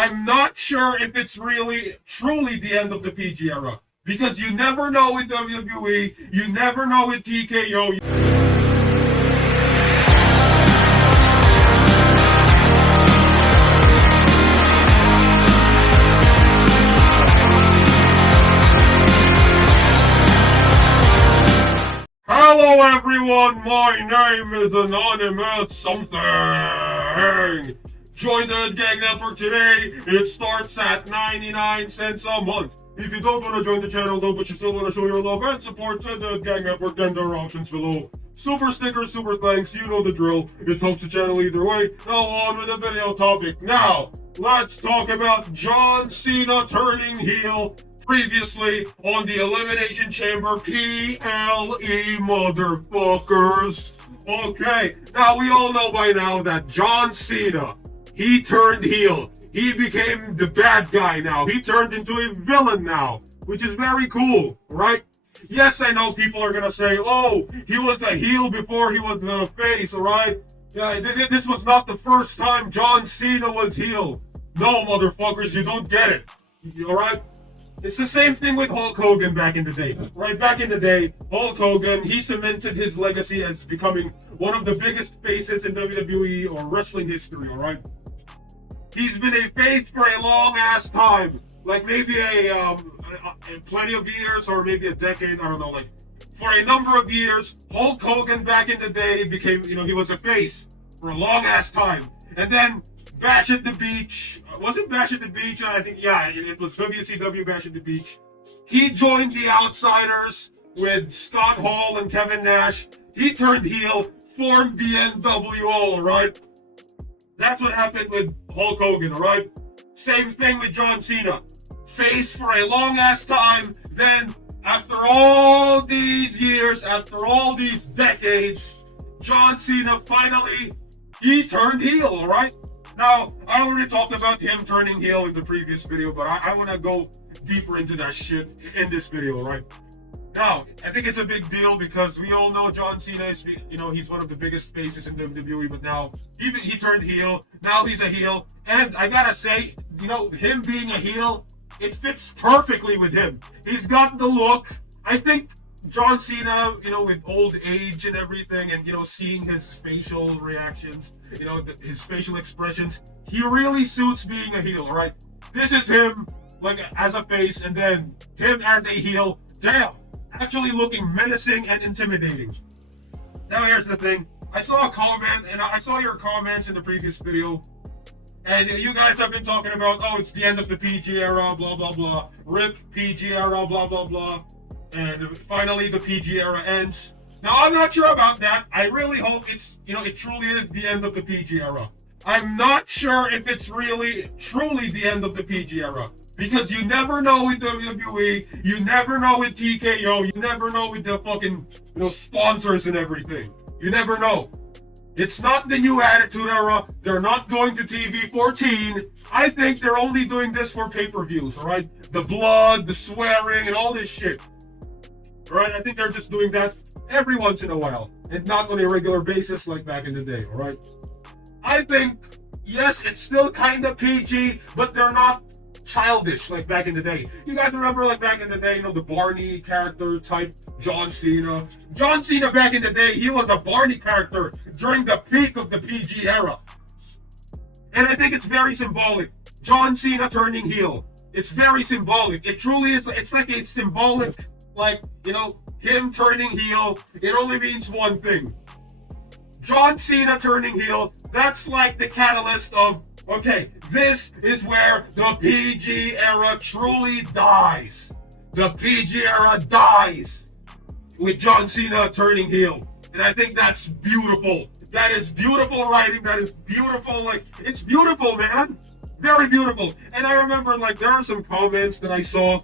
I'm not sure if it's really, truly the end of the PG era. Because you never know with WWE, you never know with TKO. Hello everyone, my name is Anonymous Something. Join the Gang Network today. It starts at 99 cents a month. If you don't want to join the channel though, but you still want to show your love and support to the Gang Network, then there are options below. Super stickers, super thanks, you know the drill. It helps the channel either way. Now on with the video topic. Now, let's talk about John Cena turning heel. Previously on the Elimination Chamber, PLE motherfuckers. Okay, now we all know by now that John Cena, he turned heel. He became the bad guy now. He turned into a villain now, which is very cool, right? Yes, I know people are gonna say, oh, he was a heel before he was a face, alright? This was not the first time John Cena was heel. No, motherfuckers, you don't get it, alright? It's the same thing with Hulk Hogan back in the day. Right back in the day, Hulk Hogan, he cemented his legacy as becoming one of the biggest faces in WWE or wrestling history, alright? He's been a face for a long ass time. Like maybe plenty of years or maybe a decade, I don't know, like for a number of years, Hulk Hogan back in the day became, he was a face for a long ass time. And then Bash at the Beach, was it Bash at the Beach? I think, yeah, it was WCW Bash at the Beach. He joined the Outsiders with Scott Hall and Kevin Nash. He turned heel, formed the NWO, alright? That's what happened with Hulk Hogan, alright? Same thing with John Cena. Face for a long ass time, then after all these years, after all these decades, John Cena finally, he turned heel, alright? Now, I already talked about him turning heel in the previous video, but I want to go deeper into that shit in this video, right? Now, I think it's a big deal because we all know John Cena is, he's one of the biggest faces in WWE, but now he turned heel. Now he's a heel, and I gotta say, him being a heel, it fits perfectly with him. He's got the look. I think John Cena, with old age and everything, and seeing his facial reactions, his facial expressions, he really suits being a heel, right? This is him, like, as a face, and then him as a heel. Damn, actually looking menacing and intimidating. Now here's the thing. I saw a comment, and I saw your comments in the previous video, and you guys have been talking about, oh, it's the end of the PG era, blah, blah, blah. RIP PG era, blah, blah, blah. And finally the PG era ends. Now I'm not sure about that. I really hope it's, it truly is the end of the PG era. I'm not sure if it's really, truly the end of the PG era. Because you never know with WWE, you never know with TKO, you never know with the fucking, sponsors and everything. You never know. It's not the new Attitude Era. They're not going to TV 14. I think they're only doing this for pay-per-views, alright? The blood, the swearing, and all this shit. Alright, I think they're just doing that every once in a while, and not on a regular basis like back in the day, alright? I think, yes, it's still kind of PG, but they're not childish like back in the day. You guys remember like back in the day, the Barney character type John Cena? John Cena back in the day, he was a Barney character during the peak of the PG era. And I think it's very symbolic. John Cena turning heel. It's very symbolic. It truly is. It's like a symbolic, like, him turning heel. It only means one thing. John Cena turning heel, that's like the catalyst of, okay, this is where the PG era truly dies. The PG era dies with John Cena turning heel. And I think that's beautiful. That is beautiful writing. That is beautiful. Like, it's beautiful, man. Very beautiful. And I remember, like, there are some comments that I saw.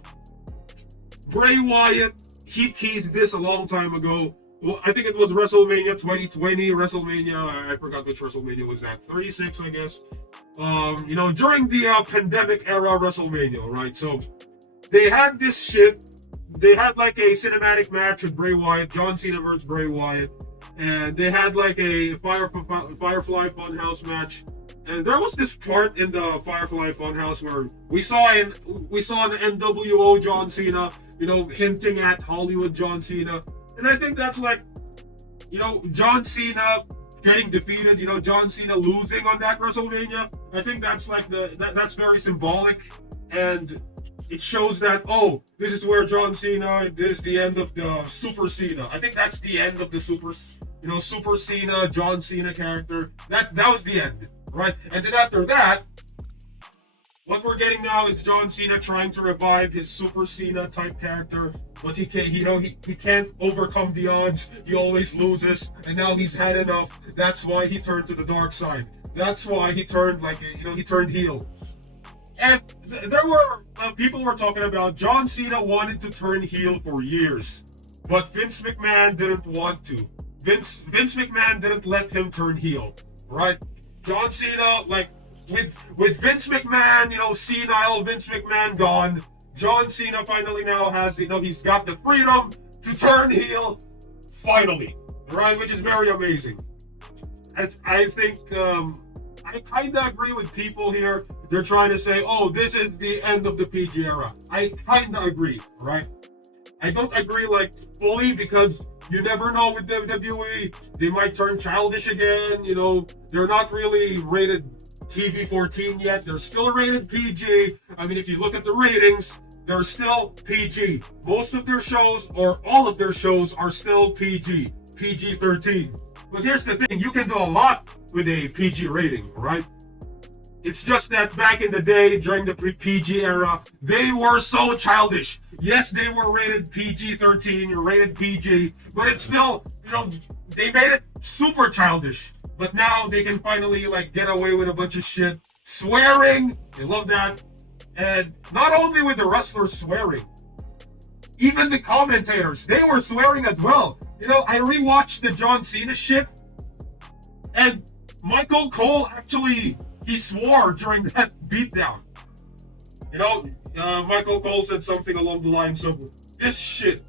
Bray Wyatt, he teased this a long time ago. Well, I think it was WrestleMania 2020, I forgot which WrestleMania was that, 36, I guess. During the pandemic era WrestleMania, right? So they had this shit. They had like a cinematic match with Bray Wyatt, John Cena versus Bray Wyatt, and they had like a Firefly Funhouse match. And there was this part in the Firefly Funhouse where we saw an NWO John Cena, hinting at Hollywood John Cena. And I think that's like, John Cena getting defeated, John Cena losing on that WrestleMania. I think that's like that's very symbolic, and it shows that, oh, this is where John Cena, this is the end of the Super Cena. I think that's the end of the Super Cena, John Cena character. That was the end, right? And then after that, what we're getting now is John Cena trying to revive his Super Cena type character, but he can't, he can't overcome the odds. He always loses, and now he's had enough. That's why he turned to the dark side. That's why he turned he turned heel. And there were people were talking about John Cena wanted to turn heel for years, but Vince McMahon didn't want to. Vince McMahon didn't let him turn heel, right? John Cena, with Vince McMahon, senile Vince McMahon gone, John Cena finally now has, he's got the freedom to turn heel, finally, right? Which is very amazing. I think, I kind of agree with people here. They're trying to say, oh, this is the end of the PG era. I kind of agree, right? I don't agree fully, because you never know with WWE. They might turn childish again. They're not really rated TV-14 yet. They're still rated PG. I mean, if you look at the ratings, they're still PG. Most of their shows, or all of their shows, are still PG. PG-13. But here's the thing, you can do a lot with a PG rating, right? It's just that back in the day, during the PG era, they were so childish. Yes, they were rated PG-13, rated PG, but it's still, they made it super childish. But now they can finally get away with a bunch of shit. Swearing, they love that. And not only with the wrestlers swearing, even the commentators, they were swearing as well. I rewatched the John Cena shit, and Michael Cole actually, he swore during that beatdown. Michael Cole said something along the lines of, this shit,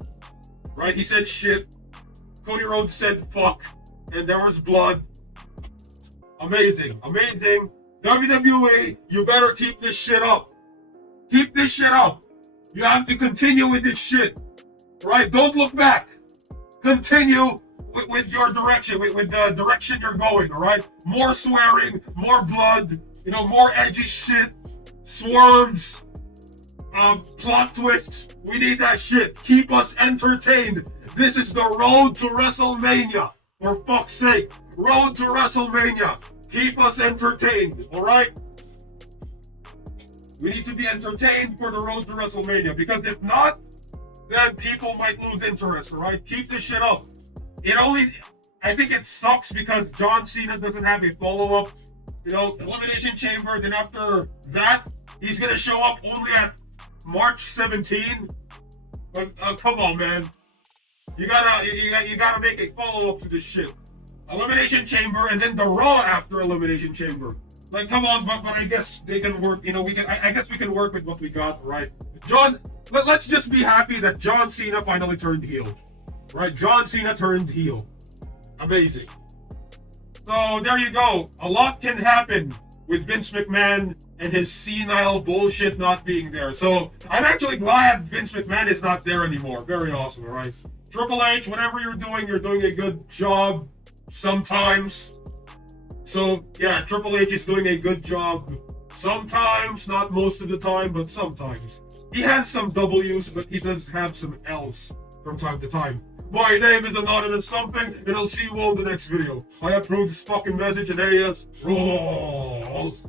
right? He said shit. Cody Rhodes said fuck, and there was blood. Amazing, amazing. WWE, you better keep this shit up. Keep this shit up. You have to continue with this shit, right? Don't look back. Continue with your direction, with the direction you're going, all right? More swearing, more blood, more edgy shit, swerves, plot twists. We need that shit. Keep us entertained. This is the road to WrestleMania. For fuck's sake, road to WrestleMania. Keep us entertained, all right? We need to be entertained for the road to WrestleMania, because if not, then people might lose interest, all right? Keep this shit up. I think it sucks because John Cena doesn't have a follow-up, Elimination Chamber. Then after that, he's gonna show up only at March 17. Come on, man. You gotta make a follow-up to this shit. Elimination Chamber, and then the Raw after Elimination Chamber. Come on, but I guess they can work. I guess we can work with what we got, right? Let's just be happy that John Cena finally turned heel, right? John Cena turned heel. Amazing. So there you go. A lot can happen with Vince McMahon and his senile bullshit not being there. So I'm actually glad Vince McMahon is not there anymore. Very awesome, right? Triple H, whatever you're doing a good job sometimes. So yeah, Triple H is doing a good job sometimes, not most of the time, but sometimes. He has some W's, but he does have some L's from time to time. My name is Anonymous Something, and I'll see you all in the next video. I approve this fucking message, and AS Rhodes.